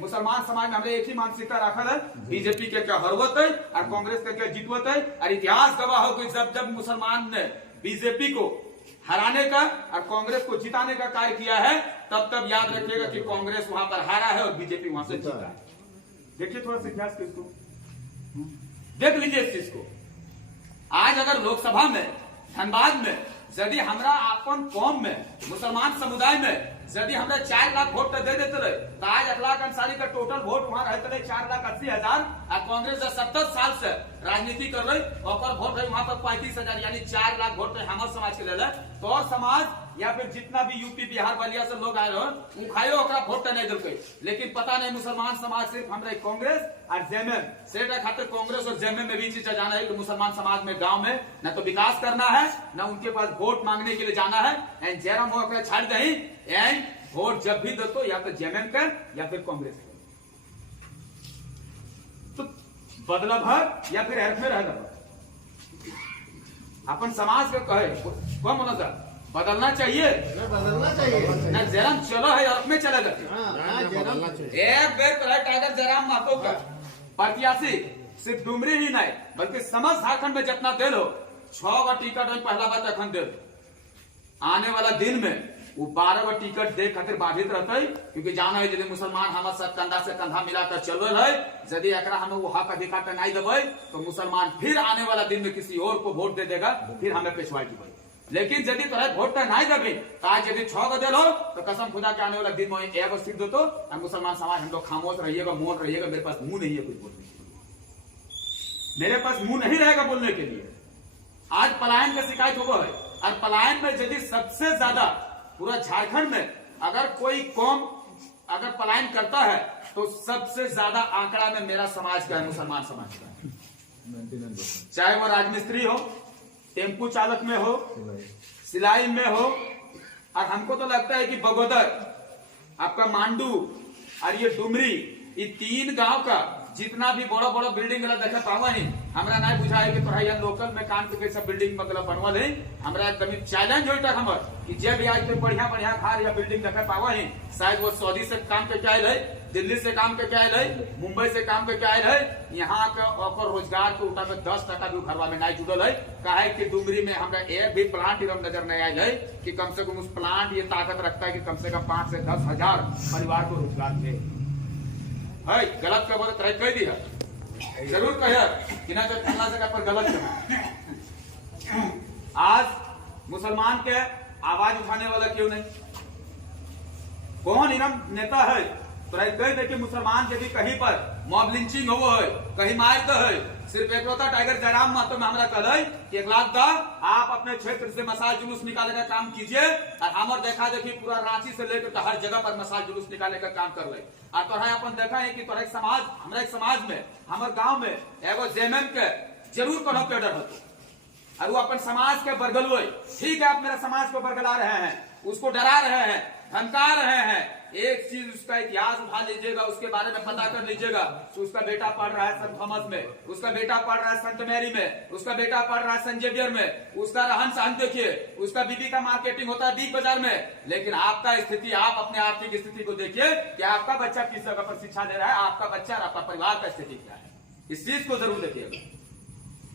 मुसलमान समाज में हमने एक ही मानसिकता रखा है, बीजेपी के क्या हरवत है और कांग्रेस के क्या जीतवत है। और इतिहास गवाह हो कि जब जब मुसलमान ने बीजेपी को हराने का और कांग्रेस को जिताने का कार्य किया है, तब तब याद रखिएगा कि कांग्रेस वहां पर हारा है और बीजेपी वहां से जीता है। देखिए थोड़ा सा इतिहास किसको देख लीजिए इस चीज को। आज अगर लोकसभा में धनबाद में यदि हमरा अपन कौम में मुसलमान समुदाय में यदि हमरा 4 लाख वोट दे देते रहे, तो आज अखलाक अंसारी का टोटल वोट वहां रहते रहे 4,80,000 और कांग्रेस 70 साल से राजनीति कर रही और वोट है वहां पर 35,000, यानी 4 लाख वोट हमारे समाज के ले। तो और समाज या फिर जितना भी यूपी बिहार बलिया से लोग आए हो खाइयो ओकरा वोट नहीं दिल। लेकिन पता नहीं मुसलमान समाज सिर्फ हमारे कांग्रेस और जेएमएम से खातिर कांग्रेस और जेएमएम में भी चीज जाना है कि मुसलमान समाज में गांव में न तो विकास करना है न उनके पास वोट मांगने के लिए जाना है। एंड जयराम हो छाड़ दही एंड वोट जब भी दो तो या तो जेएमएम का या फिर कांग्रेस का, तो बदला भर या फिर अर्थ में रह अपन समाज को कहे कौन बोला था बदलना चाहिए, ना जयराम चलो है अर्थ में चला जाते। एक बेर टाइगर जयराम महतो का प्रत्याशी सिर्फ डुमरी ही नहीं बल्कि समस्त झारखंड में जितना दिल हो 6 गो टिकट पहला बात अखन दिल। आने वाला दिन में वो 12 गो टिकट दे खातिर बाधित रहते, क्योंकि जाना है यदि मुसलमान हमारे साथ कंधा से कंधा मिलाकर चल रहे है, यदि एकरा हमें वो हक अधिकार नहीं देवे तो मुसलमान फिर आने वाला दिन में किसी और को वोट दे देगा, फिर हमें पेशवाई की। लेकिन यदि तरह वोट नहीं देवे तो आज यदि 6 गो दिल हो तो कसम खुदा के आने वाला दिन में 1 गो सीट दो तो मुसलमान समाज हम लोग खामोश रहिएगा, मौन रहिएगा, मेरे पास मुंह नहीं है कुछ बोलने के लिए, मेरे पास मुंह नहीं रहेगा बोलने के लिए। आज पलायन का शिकायत हुआ है और पलायन में यदि सबसे ज्यादा पूरा झारखंड में अगर कोई कौम अगर पलायन करता है तो सबसे ज्यादा आंकड़ा में मेरा समाज का है, मुसलमान समाज का है। चाहे वो राजमिस्त्री हो, टेम्पू चालक में हो, सिलाई में हो, और हमको तो लगता है कि बगोदर आपका मांडू और ये डुमरी ये 3 गांव का जितना भी बड़ा बड़ा बिल्डिंग वाला देखा पावा है, हमरा नहीं बुझा है कि तोरा यहाँ लोकल में काम करके सब बिल्डिंग मतलब बनवल है। हमरा एकदम चैलेंज होता हमर कि जब भी आज कोई बढ़िया बढ़िया घर या बिल्डिंग देखा पावा है, शायद वो सऊदी से काम के क्या है, दिल्ली से काम के क्या है, मुंबई से काम के क्या है, यहाँ के रोजगार के उठा में 10% भी घरवा में नहीं जुड़ल है। काहे कि डुमरी में हमरा एक भी प्लांट इधर नजर नहीं आयल है कि कम से कम उस प्लांट ये ताकत रखता है कि कम से कम 5 से 10 हजार परिवार को रोजगार दे। है गलत का बोलत रह कह दिया जरूर कह कि ना जब फलना जगह पर गलत करना। आज मुसलमान के आवाज उठाने वाला क्यों नहीं, कौन इनम नेता है तो कह दे कि मुसलमान यदि कहीं पर मॉब लिंचिंग हो है, कहीं मारते है, सिर्फ एकलौता टाइगर जयराम महतो में हमारा कल है कि 1 लाख आप अपने क्षेत्र से मसाल जुलूस निकालने का काम कीजिए और हमारे देखा देखी पूरा रांची से लेकर हर जगह पर मसाल जुलूस निकालने का काम कर ले। और तोरा अपन देखा है कि तोरा एक समाज हमारे समाज में हमारे गांव में एगो जेएमएम के जरूर कोनो कैडर होतो और वो अपन समाज के बरगलू है। ठीक है, आप मेरा समाज को बरगला रहे हैं, उसको डरा रहे हैं, धमका रहे हैं, एक चीज उसका इतिहास उठा लीजिएगा, उसके बारे में पता कर लीजिएगा। तो उसका बेटा पढ़ रहा है सेंट थॉमस में, उसका बेटा पढ़ रहा है सेंट मैरी में, उसका बेटा पढ़ रहा है सेंट जेवियर में, उसका रहन सहन देखिए, उसका बीबी का मार्केटिंग होता है बिग बाजार में। लेकिन आपका स्थिति, आप अपने आर्थिक स्थिति को देखिए कि आपका बच्चा किस जगह पर शिक्षा दे रहा है, आपका बच्चा और आपका परिवार का स्थिति क्या है, इस चीज को जरूर देखिएगा।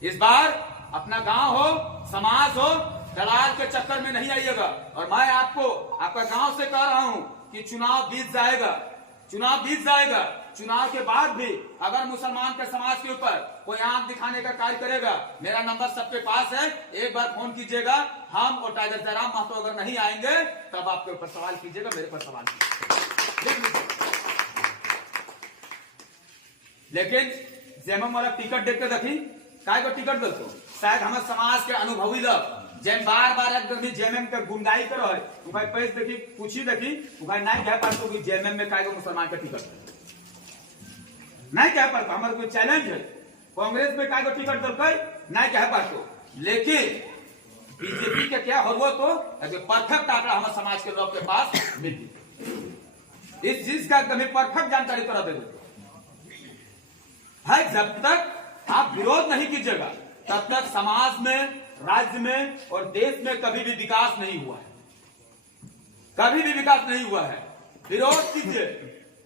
इस बार अपना गांव हो, समाज हो, दलाल के चक्कर में नहीं आइएगा। और मैं आपको आपका गांव से कह रहा हूं कि चुनाव बीत जाएगा, चुनाव बीत जाएगा। चुनाव के बाद भी अगर मुसलमान के समाज के ऊपर कोई आंख दिखाने का कार्य करेगा, मेरा नंबर सबके पास है, एक बार फोन कीजिएगा। हम और टाइगर जयराम महतो अगर नहीं आएंगे तब आपके ऊपर सवाल कीजिएगा, मेरे पर सवाल कीजिएगा। लेकिन जेएमएम वाला टिकट देख के देखी काय को टिकट दो, शायद हमारे समाज के अनुभवी लोग जैन बार बार जेएमएम के गुंडाई करो है, भाई पैसे देखी पूछी देखी भाई नहीं कह पाते कि जेएमएम में काय को मुसलमान का टिकट नहीं कह पाते। हमारे कोई चैलेंज है, कांग्रेस में काय को टिकट दो नहीं कह पाते। लेकिन बीजेपी के क्या हो तो परफेक्ट आंकड़ा हमारे समाज के लोग के पास मिलती, इस चीज का परफेक्ट जानकारी करा दे भाई। जब तक आप विरोध नहीं कीजिएगा तब तक समाज में, राज्य में और देश में कभी भी विकास नहीं हुआ है, कभी भी विकास नहीं हुआ है। विरोध कीजिए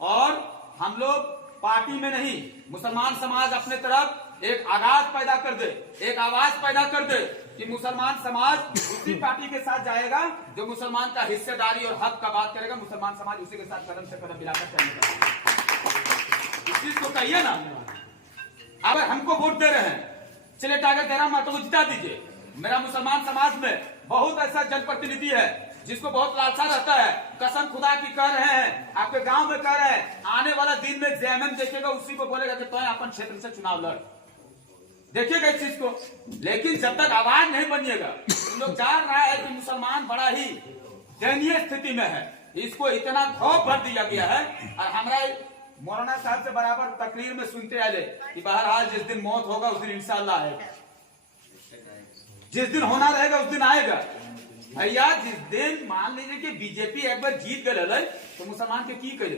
और हम हम लोग पार्टी में नहीं, मुसलमान समाज अपने तरफ एक आगाज पैदा कर दे, एक आवाज पैदा कर दे कि मुसलमान समाज उसी पार्टी के साथ जाएगा जो मुसलमान का हिस्सेदारी और हक का बात करेगा। मुसलमान समाज उसी के साथ कदम से कदम मिलाकर चलेगा। इस चीज को कहिए ना। अगर हमको वोट दे रहे हैं, चलिए टाइगर जयराम महतो को जिता दीजिए। मेरा मुसलमान समाज में बहुत ऐसा जनप्रतिनिधि है जिसको बहुत लालसा रहता है, कसम खुदा की कह रहे हैं, आपके गांव में कह रहे हैं, आने वाला दिन में जेएमएम देखेगा, उसी को बोलेगा कि तो अपन क्षेत्र से चुनाव लड़, देखिएगा इस चीज को। लेकिन जब तक आवाज नहीं बनिएगा, तुम लोग जान रहा है कि मुसलमान बड़ा ही दयनीय स्थिति में है, इसको इतना खौफ भर दिया गया है। और हमारा मौलाना साहब से बराबर तकरीर में सुनते आए कि बहरहाल जिस दिन मौत होगा उस दिन इंशाअल्लाह आएगा, जिस दिन होना रहेगा उस दिन आएगा। भैया जिस दिन मान लीजिए कि बीजेपी एक बार जीत गए तो मुसलमान के की करे,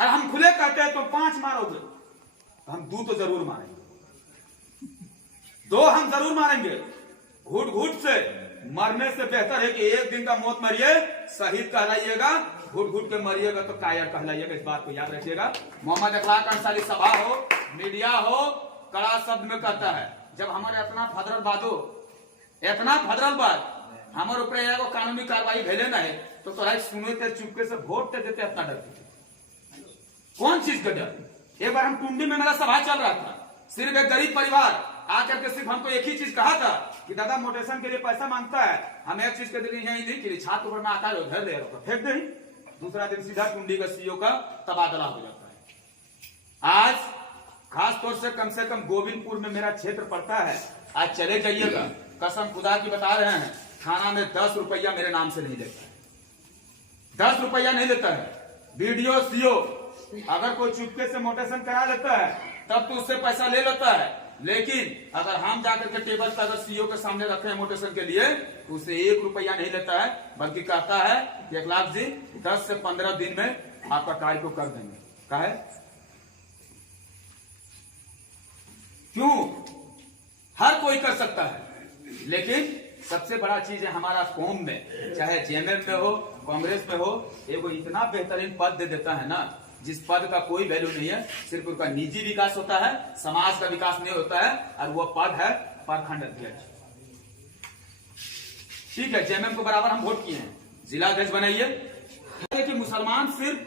और हम खुले कहते हैं तो 5 मारोगे, तो हम 2 तो जरूर मारेंगे, 2 हम जरूर मारेंगे। घुट घुट से मरने से बेहतर है कि एक दिन का मौत मरिए, शहीद कहलाइएगा, घुट घुट के मरिएगा तो कायर कहलाइएगा। इस बात को याद रखिएगा। मोहम्मद अखलाक अंसारी सभा हो, मीडिया हो, कड़ा शब्द में कहता है, जब हमारे इतना फदरलबाद हमारे ऊपर एगो कानूनी कार्रवाई भेले ना है तो सुने थे चुपके से वोट दे देते, अपना डर कौन चीज का डर। एक बार हम टुंडी में मेरा सभा चल रहा था, सिर्फ एक गरीब परिवार आकर के सिर्फ हमको एक ही चीज कहा था कि दादा मोटेशन के लिए पैसा मांगता है, हम एक चीज के लिए यही नहीं कि छात्र ऊपर में आता है उधर दे फेंक दे, दूसरा दिन सीधा टुंडी का सीओ का तबादला हो जाता है। आज खास तौर से कम गोविंदपुर में मेरा क्षेत्र पड़ता है, आज चले जाइएगा, कसम खुदा की बता रहे हैं, थाना में 10 रुपया मेरे नाम से नहीं लेता है, 10 रुपया नहीं लेता है। बीडीओ सीओ अगर कोई चुपके से मोटेशन करा लेता है तब तो उससे पैसा ले लेता है, लेकिन अगर हम जाकर के टेबल पर अगर सीओ के सामने रखे हैं मोटेशन के लिए तो उसे 1 रुपया नहीं लेता है, बल्कि कहता है कि अखलाक जी 10 से 15 दिन में आपका कार्य को कर देंगे। काहे? क्यों? हर कोई कर सकता है, लेकिन सबसे बड़ा चीज है हमारा कौम में, चाहे जेएमएम में हो, कांग्रेस में हो, एगो इतना बेहतरीन पद दे देता है ना जिस पद का कोई वैल्यू नहीं है, सिर्फ उसका निजी विकास होता है, समाज का विकास नहीं होता है, और वो पद है प्रखंड अध्यक्ष। ठीक है, जेएमएम को बराबर हम वोट किए हैं, जिला अध्यक्ष बनाइए। कि मुसलमान सिर्फ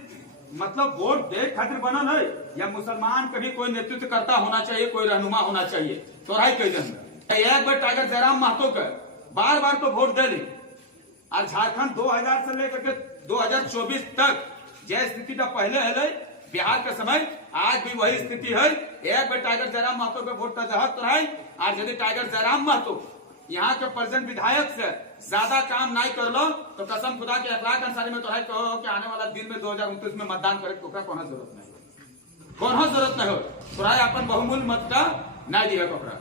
मतलब वोट दे खातिर बना नहीं, या मुसलमान कभी कोई नेतृत्व करता होना चाहिए, कोई रहनुमा होना चाहिए। तो राय कह एक बार टाइगर जयराम महतो का बार बार तो वोट दे ली, और झारखंड 2000 से लेकर के 2024 तक जय स्थिति का पहले है बिहार के समय, आज भी वही स्थिति है। एक बार टाइगर जयराम महतो के वोट का जहत तो है, और यदि टाइगर जयराम महतो यहाँ के प्रेजेंट विधायक से ज्यादा काम नहीं कर लो तो कसम खुदा के अखलाक अंसारी में तो है कहो कि आने वाला दिन में 2029 में मतदान करे तो कौन जरूरत नहीं हो, तो अपन बहुमूल्य मत का नहीं दिया कपड़ा।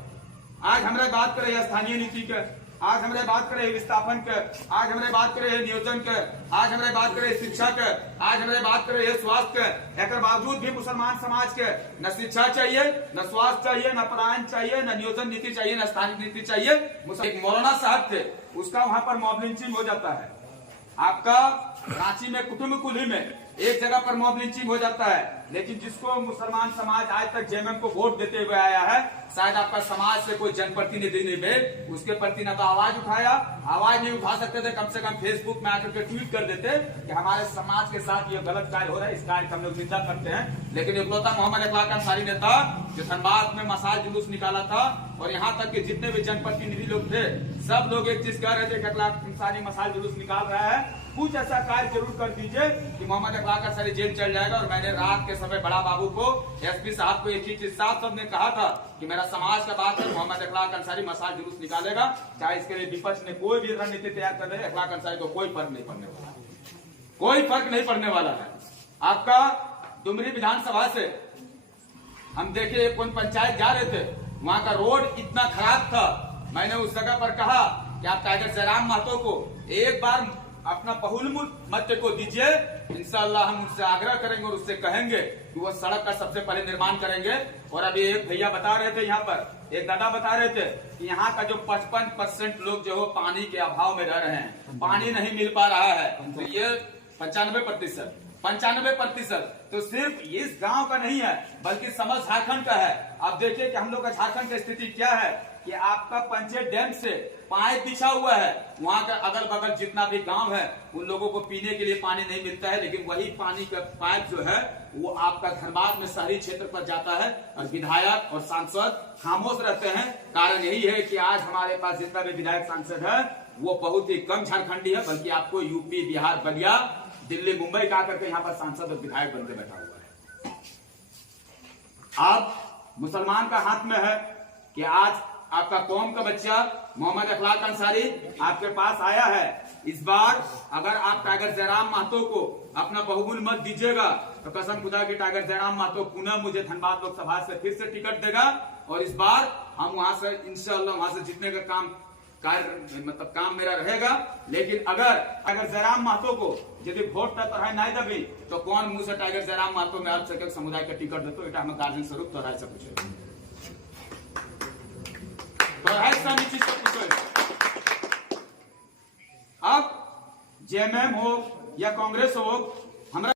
आज हमारे बात करे स्थानीय नीति के, आज हमारे बात करे विस्थापन के, आज हमारे बात करे नियोजन के, आज हमारे बात करे शिक्षा के, आज हमारे बात करे स्वास्थ्य के। एक बावजूद भी मुसलमान समाज के न शिक्षा चाहिए, न स्वास्थ्य चाहिए, न पलायन चाहिए, न नियोजन नीति चाहिए, न स्थानीय नीति चाहिए। एक मौलाना साहब थे, उसका वहां पर मॉब लिंचिंग हो जाता है। आपका रांची में कुटुंब कुली में एक जगह पर मॉब लिंचिंग हो जाता है, लेकिन जिसको मुसलमान समाज आज तक जेएमएम को वोट देते हुए आया है, शायद आपका समाज से कोई जनप्रतिनिधि नहीं भेज उसके प्रति न तो आवाज उठाया, आवाज नहीं उठा सकते थे, कम से कम फेसबुक में आकर के ट्वीट कर देते कि हमारे समाज के साथ ये गलत कार्य हो रहा है, इस कार्य का हम लोग निंदा करते हैं। लेकिन इकलौता मोहम्मद अखलाक अंसारी ने था जो धनबाद में मसाल जुलूस निकाला था, और यहाँ तक कि जितने भी जनप्रतिनिधि लोग थे सब लोग एक चीज कह रहे थे कि अखलाक अंसारी मसाल जुलूस निकाल रहा है, कुछ ऐसा कार्य जरूर कर दीजिए कि मोहम्मद अखलाक अंसारी जेल चल जाएगा। और मैंने रात के समय बड़ा बाबू को, एसपी साहब को एक ही चीज साफ शब्द ने कहा था कि मेरा समाज का बात है, मोहम्मद अखलाक अंसारी मसाल जुलूस निकालेगा, चाहे इसके लिए विपक्ष ने कोई भी रणनीति तैयार कर रहे, अखलाक अंसारी को कोई फर्क नहीं पड़ने वाला, कोई फर्क नहीं पड़ने वाला है। आपका डुमरी विधानसभा से हम देखे कौन पंचायत जा रहे थे, वहां का रोड इतना खराब था, मैंने उस जगह पर कहा कि आप टाइगर जयराम महतो को एक बार अपना बहुमूल्य मत को दीजिए, इंशाअल्लाह हम उनसे आग्रह करेंगे और उससे कहेंगे कि वो सड़क का सबसे पहले निर्माण करेंगे। और अभी एक भैया बता रहे थे, यहाँ पर एक दादा बता रहे थे कि यहाँ का जो 55% लोग जो हो पानी के अभाव में रह रहे हैं, पानी नहीं मिल पा रहा है, तो ये 95% 95%। तो सिर्फ इस गांव का नहीं है बल्कि समस्त झारखंड का है। आप देखिए कि हम लोग का झारखंड की स्थिति क्या है कि आपका पंचेत डैम से पाइप बिछा हुआ है, वहां का अगल बगल जितना भी गांव है उन लोगों को पीने के लिए पानी नहीं मिलता है, लेकिन वही पानी का पाइप जो है वो आपका धनबाद में शहरी क्षेत्र पर जाता है और विधायक और सांसद खामोश रहते हैं। कारण यही है कि आज हमारे पास जितना भी विधायक सांसद है वो बहुत ही कम झारखंडी है, बल्कि आपको यूपी बिहार बलिया दिल्ली मुंबई का करके यहाँ पर सांसद और विधायक बनकर बैठा हुआ है। आप मुसलमान का हाथ में है कि आज आपका कौम का बच्चा मोहम्मद अखलाक अंसारी आपके पास आया है। इस बार अगर आप टाइगर जयराम महतो को अपना बहुमूल्य मत दीजिएगा तो कसम खुदा की टाइगर जयराम महतो पुनः मुझे धनबाद लोकसभा से फिर से टिकट देगा और इस बार हम वहां से इंशाअल्लाह वहां से जीतने का काम मेरा रहेगा। लेकिन अगर टाइगर जयराम महतो को यदि वोट तोहरा नहीं देवी तो कौन मुंह से टाइगर जयराम महतो में अल्पसंख्यक समुदाय का टिकट देते एटा हम गार्जियन स्वरूप तोहरा से पूछे अब जेएमएम हो या कांग्रेस हो